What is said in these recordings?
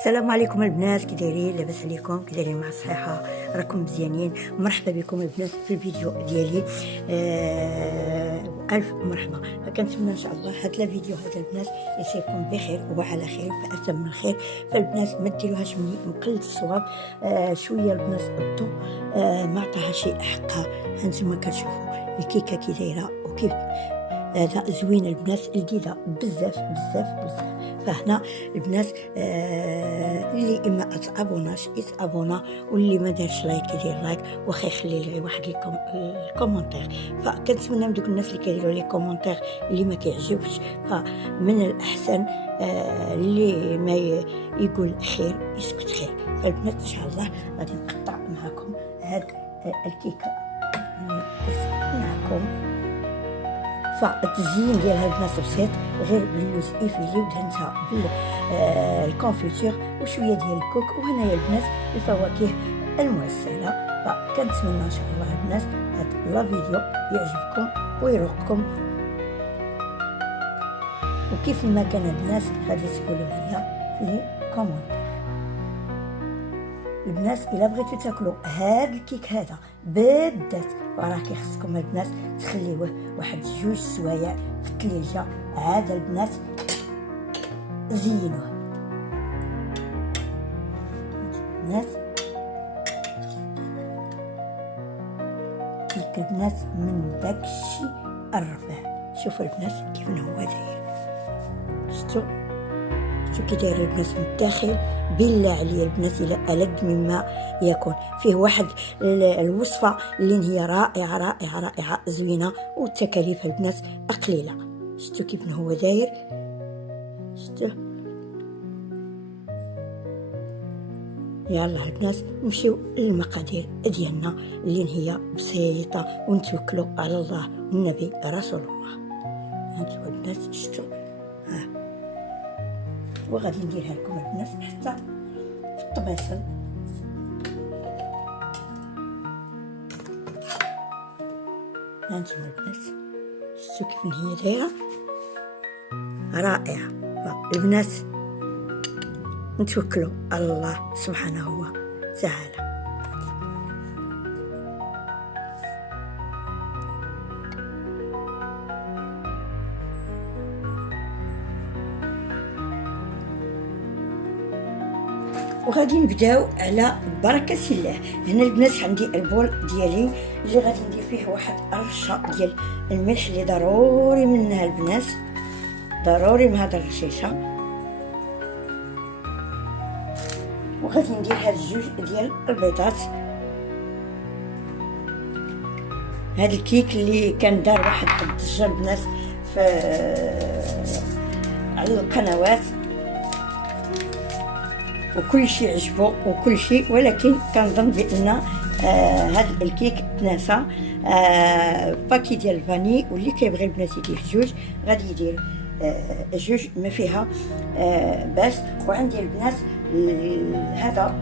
السلام عليكم البنات، كي دايرين؟ لاباس عليكم؟ كي دايرين مع الصحه؟ راكم مزيانين؟ مرحبا بكم البنات في الفيديو ديالي. الف مرحبا. كنتمنى ان شاء الله هاد الفيديو هذا البنات يصيبكم بخير وعلى خير فاتم الخير. فالبنات ما ديروهاش من مقلد الصواب. شويه البنات الضو ما عطاها شي حقها. هانتوما كتشوفوا الكيكه كي دايره وكيف هذا زوين البنات، لذيذه بزاف بزاف بزاف. فهنا البنات اللي اما اتابوناش يتابونا، واللي ما دارش لايك يدير لايك، واخا يخلي لي واحد الكومونتير. فكنتمنى من دوك الناس اللي كيديروا لي كومونتير اللي ما كيعجبش، فمن الاحسن اللي ما يقول خير يسكت خير. فالبنات ان شاء الله غادي نقطع معكم هاد الكيكه اللي درت معكم. فالتزيين ديالها البنات بسيط، غير باللوز ايفيلي ودهنتها بالكونفيتور وشويه ديال الكوك، وهنايا البنات الفواكه المعسله. فكنتمنى ان شاء الله البنات هاد لا فيديو يعجبكم ويروقكم، وكيف ما كان الناس غادي تقولوا ليا في الكومنت. البنات الا بغيتو تاكلوا هاد الكيك هذا بالذات، راه كيخصكم البنات تخليوه واحد 2 سوايع في الثلاجه. عاد البنات زينوه البنات. كيك البنات من داكشي الرفيع. شوفوا البنات كيف هو داير، شفتوا كي داير البنات من الداخل. بالله عليا البنات الا ألذ مما يكون فيه واحد الوصفه اللي هي رائعه رائعه رائعه زوينه، والتكاليف البنات قليله. شفتوا كيف هو داير؟ شفتوا؟ يلا البنات نمشيو للمقادير ديالنا اللي هي بسيطه، ونتوكلوا على الله والنبي رسول الله. هانتوما البنات شفتوا؟ وغادي نديرها لكم البنات حتى في الطباسل. هانتوما البنات شفتوا كيف هي دايره رائعه. البنات نتوكلوا على الله سبحانه وتعالى. وغادي نبداو على بركه الله. هنا البنات عندي البول ديالي اللي غادي ندير فيه واحد الرشه ديال الملح اللي ضروري منها البنات، ضروري من هذا الرشيشه. وغادي ندير هاد 2 ديال البيضات. هاد الكيك اللي كان دار واحد الضجه البنات في على القنوات وكل شيء عجبو وكل شيء، ولكن كنظن بان هاد الكيك تناسى. باكي ديال الفاني، واللي كيبغي البنات يدير 2 غادي يدير 2 ما فيها باس. وعندي البنات هذا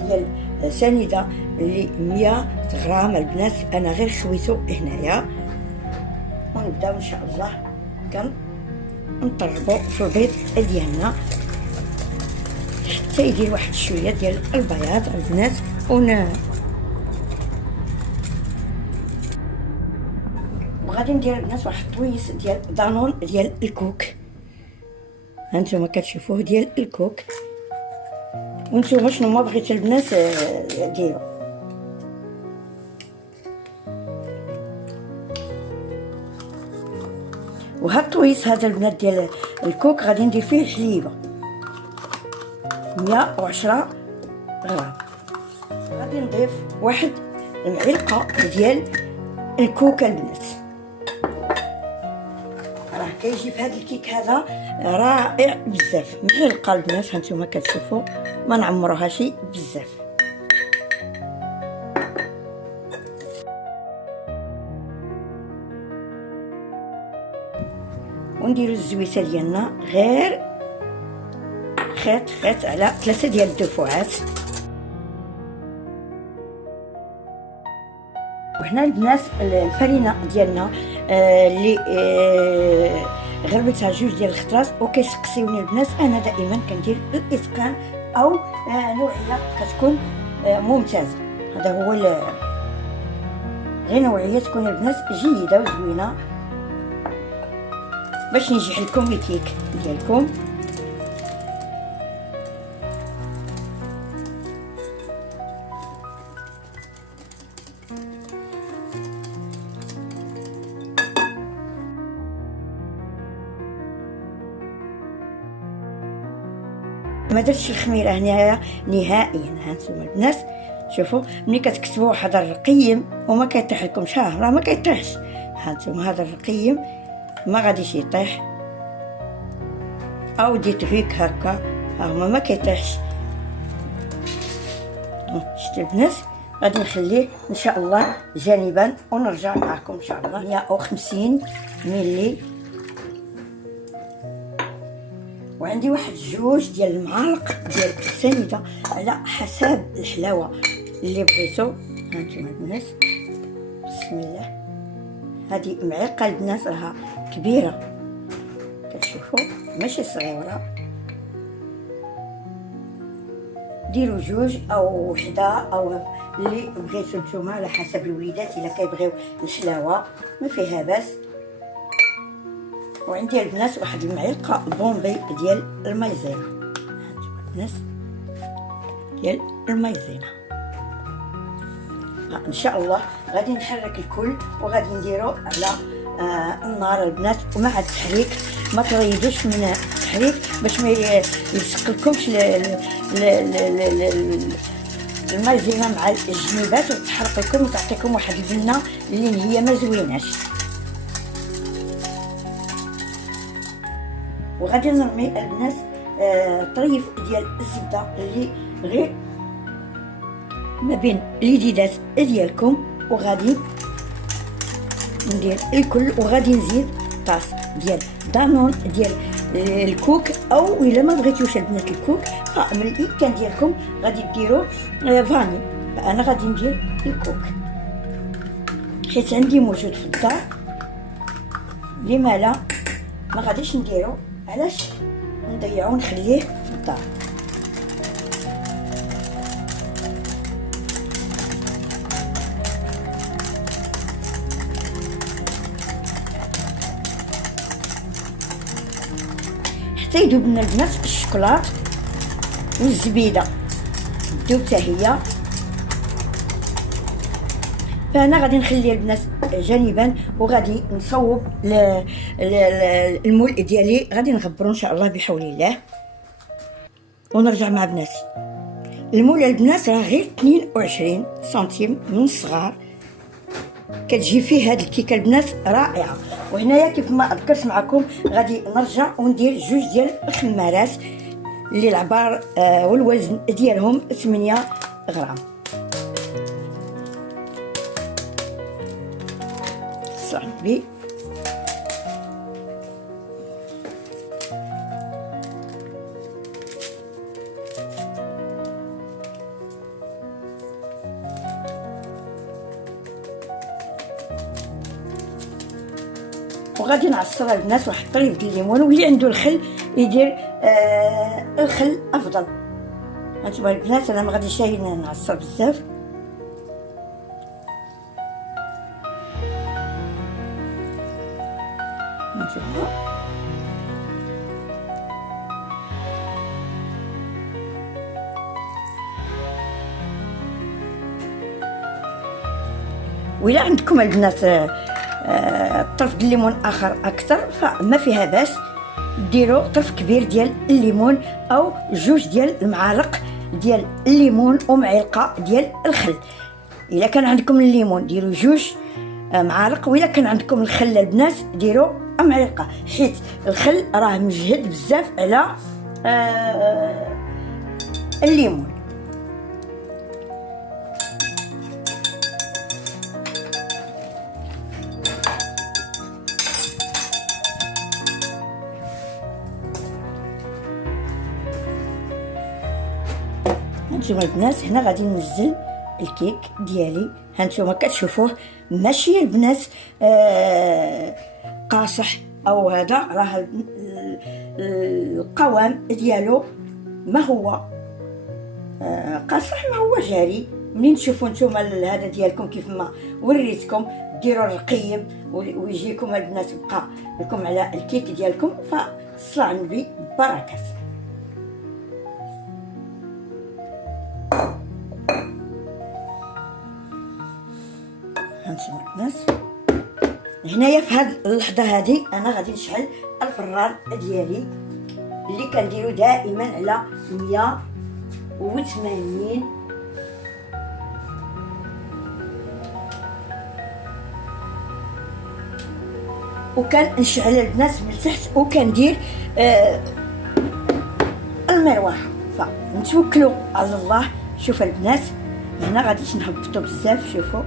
ديال سنيده اللي 100 غرام البنات، انا غير خويته هنايا. ونبداو ان شاء الله كنطربو في البيض ديالنا حتى يدير واحد شويه ديال البياض البنات. وغادي ندير البنات واحد طويس ديال دانون ديال الكوك. هانتوما كتشوفوه ديال الكوك، وانتوما شنو ما بغيت البنات ديروا. وهاد الطويس هذا البنات ديال الكوك غادي ندير فيه الحليبه 110 غرام. غادي نضيف واحد المعلقه ديال الكوك البنات. راه كيجي في هذا الكيك هذا رائع بزاف. معلقه البنات هانتوما كتشوفوا ما نعمروهاش بزاف. ونديروا الزويته ديالنا غير خيط على 3 ديال الدفوعات. وهنا البنات الفرينه ديالنا اللي غربتها جوج ديال الخطرات وكيسقسيوني البنات. انا دائما كندير الاتقان او نوعيه كتكون ممتازه. هذا هو غير نوعيه تكون البنات جيده وزوينه باش ينجح لكم الكيك ديالكم. ما درتش الخميره هنايا نهائيا. هانتوما البنات شوفوا ملي كتكتبوا واحد الرقيم وما كيطيح لكم شهر راه ما كيطيحش. هانتوما هذا الرقيم ما غاديش يطيح، او ديتو هيك هكا ها هما ما كيطيحش. شتي البنات غادي نخليه ان شاء الله جانبا ونرجع معكم ان شاء الله. 150 ملي، وعندي واحد جوج ديال المعالق ديال السنيده على حسب الحلاوه اللي بغيتو. هانتوما البنات بسم الله. هذه معلقه البنات راها كبيره كتشوفوا ماشي صغيره. ديروا جوج او وحده او اللي بغيتو نتوما على حسب الوليدات الا كيبغيو الحلاوه ما فيها باس. وعندي البنات واحد المعلقه بومبي ديال المايزينا. هانتوما البنات ديال المايزينا. ان شاء الله غادي نحرك الكل وغادي نديرو على النار البنات ومع التحريك. ما تريدوش من التحريك باش ما يلصقلكمش المايزينا مع الجنيبات وتحرق لكم وتعطيكم واحد البنه اللي هي ما زويناش. وغادي نرمي البنات طريف ديال الزبده اللي غير ما بين اليديدات ديالكم، وغادي ندير الكل. وغادي نزيد طاس ديال دانون ديال الكوك، او الا ما بغيتوش البنات الكوك فمن الامكان ديالكم غادي ديروا فاني. فانا غادي ندير الكوك حيت عندي موجود في الدار. لما لا ما غاديش نديرو، علاش نضيعو نخليه في الدار. حتى يذوب لنا البنات الشوكولات والزبيده تذوب حتى هي. فانا غادي نخلي البنات جانبا وغادي نصوب المول ديالي. غادي نغبرو ان شاء الله بحول الله ونرجع مع بنات. المول البنات راه غير 22 سنتيم من الصغار. كتجي فيه هاد الكيكه البنات رائعه. وهنايا كيف ما ذكرت معكم غادي نرجع وندير جوج ديال الخمارات اللي العبار والوزن ديالهم 8 غرام. صاحبي وغادي نعصر البنات واحد طريف ديال الليمون. واللي عنده الخل يدير الخل افضل. هانتوما البنات انا ما غاديش نعصر بزاف. وإلا عندكم البنات طرف ديال الليمون اخر اكثر فما فيها باس، ديروا طرف كبير ديال الليمون او جوج ديال المعالق ديال الليمون ومعلقه ديال الخل. الا كان عندكم الليمون ديروا جوج معالق، والا كان عندكم الخل البنات ديروا معلقه، حيت الخل راه مجهد بزاف على الليمون. هانتوما البنات هنا غادي ننزل الكيك ديالي. هانتوما كتشوفوه ماشي البنات قاصح او هذا راه القوام ديالو ما هو قاصح، ما هو جاري. منين تشوفوا نتوما هذا ديالكم كيف ما وريتكم ديروا الرقيم ويجيكم البنات بقى لكم على الكيك ديالكم. فصلى على النبي بركات. هانتوما البنات هنايا في هذه اللحظه هذه انا غادي نشعل الفران ديالي اللي كنديرو دائما على 180، وكنشعل البنات من تحت وكندير المروحه. فنتوكلوا على الله. شوف البنات هنا غاديش نهبطوا بزاف. شوفوا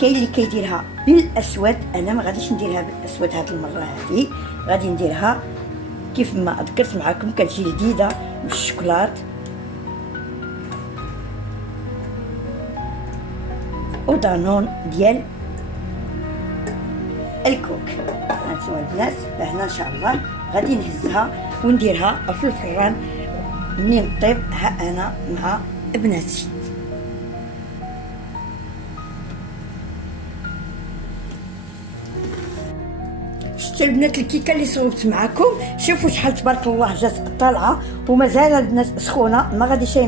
كاين اللي كيديرها بالاسود، انا ما غاديش نديرها بالاسود هذه المره. هذه غادي نديرها كيف ما ذكرت معكم، كتجي لذيذه بالشوكولات ودانون ديال الكوك. هانتوما البنات هنا ان شاء الله غادي نهزها ونديرها في الفران منين طيب. ها انا مع بناتي. شفتوا البنات الكيكه اللي صوبت معكم؟ شوفوا شحال تبارك الله جات طالعه ومازال البنات سخونه. ما غاديش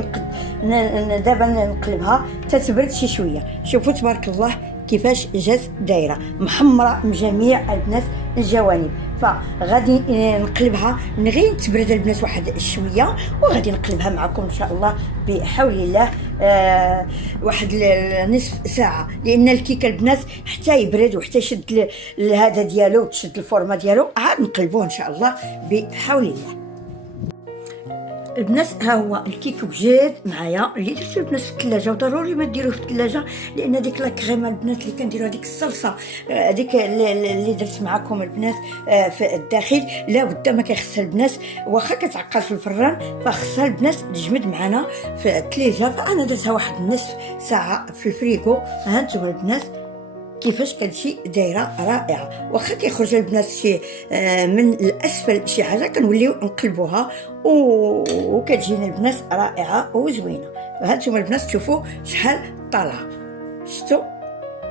دابا نقلبها تتبرد شي شويه. شوفوا تبارك الله كيفاش جات دايره محمره من جميع البنات الجوانب. فغادي نقلبها من غير تبرد البنات واحد شويه، وغادي نقلبها معكم ان شاء الله بحول الله واحد نصف ساعه، لان الكيكه البنات حتى يبرد وحتى يشد هذا ديالو وتشد الفورمه ديالو عاد نقلبوه ان شاء الله بحول الله. البنات ها هو الكيك وجاد معايا اللي درتو البنات في الثلاجه، وضروري ما ديروه في الثلاجه لان ديك لا كريمه البنات اللي كنديروا هذيك الصلصه هذيك اللي درت معكم البنات في الداخل لا بد ما كيخصها البنات واخا كتعقل في الفران، فخصها البنات تجمد معنا في الثلاجه. فانا درتها واحد نصف ساعه في الفريغو. ها انتم البنات كيفاش كتجي دايره رائعه. واخا كيخرج البنات شي من الاسفل شي حاجه كنوليو نقلبوها وكتجينا البنات رائعه وزوينه. هانتوما البنات شوفوا شحال طالعه.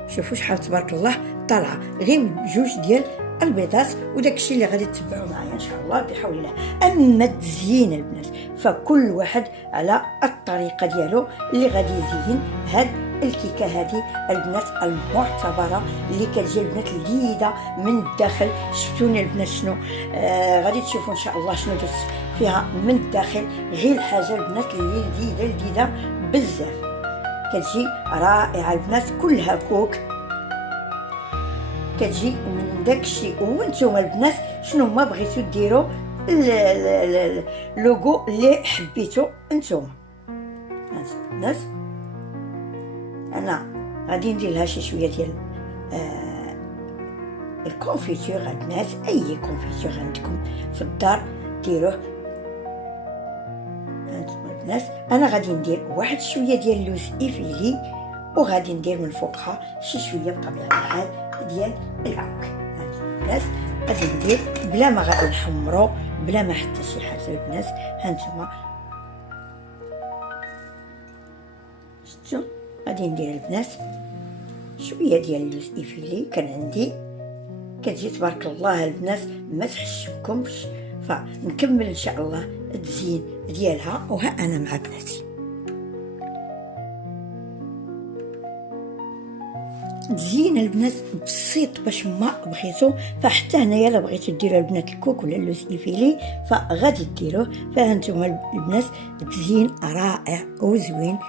شوفوا شحال تبارك الله طالعه غير بجوج ديال البيضات. وداكشي اللي غادي تتبعوا معايا ان شاء الله بحول الله. اما تزيين البنات فكل واحد على الطريقه ديالو اللي غادي يزين هاد الكيكه هذه البنات المعتبره اللي كتجي البنات لذيذه من الداخل. شفتوني البنات شنو غادي تشوفوا ان شاء الله شنو درت فيها من الداخل. غير الحاجه البنات اللي لذيذه بزاف كتجي رائعه البنات، كلها كوك كتجي من داكشي. وانتم البنات شنو ما بغيتو ديروا اللوغو اللي حبيتو انتم البنات. انا غادي ندير لها شي شويه ديال الكونفيتور البنات. اي كونفيتور عندكم في الدار ديروه. هانتوما البنات انا غادي ندير واحد شويه ديال اللوز ايفيلي وغادي ندير من فوقها شي شويه بطبيعه الحال ديال العك. هانتوما البنات غادي ندير بلا ما غادي نحمرو بلا ما حتى شي حاجه البنات. هانتوما شفتوا غادي ندير البنات شويه ديال اللوز ايفيلي كان عندي. كتجي تبارك الله البنات ما تحشمكمش. فنكمل ان شاء الله التزيين ديالها. وها انا مع بناتي تزيين البنات بسيط باش ما بغيتو. فحتى هنايا الا بغيتو ديروا البنات الكوك ولا اللوز ايفيلي فغادي ديروه. فهانتوما البنات تزيين رائع وزوين.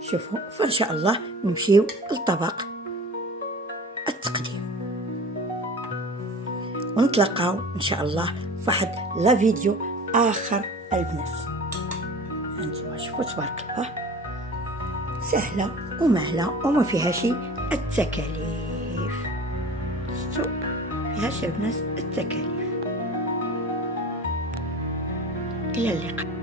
شوفوا فان شاء الله نمشيو للطبق التقديم ونتلاقاو ان شاء الله في واحد لا فيديو اخر البنات. هانتوما شوفوا تبارك الله سهله ومهله وما فيها شي التكاليف. شفتوا فيها شي البنات التكاليف. الى اللقاء.